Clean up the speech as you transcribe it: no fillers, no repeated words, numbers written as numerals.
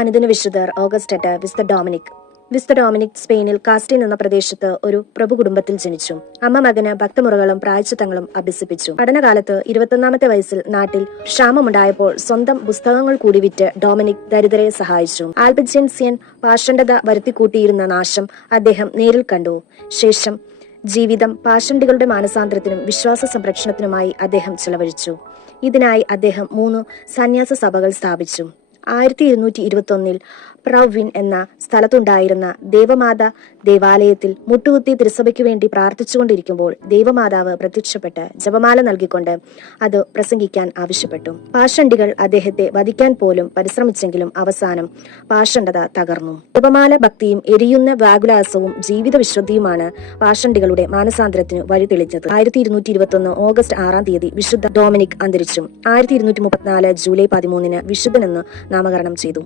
അനുദിന വിശുദ്ധർ ഓഗസ്റ്റ് 8 വിശുദ്ധ ഡൊമിനിക് സ്പെയിനിൽ കാസ്റ്റിൻ എന്ന പ്രദേശത്ത് ഒരു പ്രഭു കുടുംബത്തിൽ ജനിച്ചു. അമ്മ മകന് ഭക്തമുറകളും പ്രായശ്ചിത്തങ്ങളും അഭ്യസിപ്പിച്ചു. പഠനകാലത്ത് 21-ാമത്തെ വയസ്സിൽ നാട്ടിൽ ക്ഷാമമുണ്ടായപ്പോൾ സ്വന്തം പുസ്തകങ്ങൾ കൂടി വിറ്റ് ഡൊമിനിക് ദരിദ്രരെ സഹായിച്ചു. ആൽബിജൻസിയൻ പാഷണ്ഡത വരുത്തിക്കൂട്ടിയിരുന്ന നാശം അദ്ദേഹം നേരിൽ കണ്ടു. ശേഷം ജീവിതം പാഷണ്ഡികളുടെ മാനസാന്തരത്തിനും വിശ്വാസ സംരക്ഷണത്തിനുമായി അദ്ദേഹം ചെലവഴിച്ചു. ഇതിനായി അദ്ദേഹം 3 സന്യാസ സഭകൾ സ്ഥാപിച്ചു. 1221 പ്രൗവിൻ എന്ന സ്ഥലത്തുണ്ടായിരുന്ന ദേവമാത ദേവാലയത്തിൽ മുട്ടുകുത്തി തിരുസഭയ്ക്ക് വേണ്ടി പ്രാർത്ഥിച്ചുകൊണ്ടിരിക്കുമ്പോൾ ദേവമാതാവ് പ്രത്യക്ഷപ്പെട്ട് ജപമാല നൽകിക്കൊണ്ട് അത് പ്രസംഗിക്കാൻ ആവശ്യപ്പെട്ടു. പാഷണ്ഡികൾ അദ്ദേഹത്തെ വധിക്കാൻ പോലും പരിശ്രമിച്ചെങ്കിലും അവസാനം പാഷണ്ഡത തകർന്നു. ജപമാല ഭക്തിയും എരിയുന്ന വ്യാകുലാസവും ജീവിത വിശുദ്ധിയുമാണ് പാഷണ്ഡികളുടെ മാനസാന്തരത്തിന് വഴി തെളിച്ചത്. 1221 ഓഗസ്റ്റ് 6-ാം തീയതി വിശുദ്ധ ഡൊമിനിക് അന്തരിച്ചു. 1234 ജൂലൈ 13 വിശുദ്ധനെന്ന് നാമകരണം ചെയ്തു.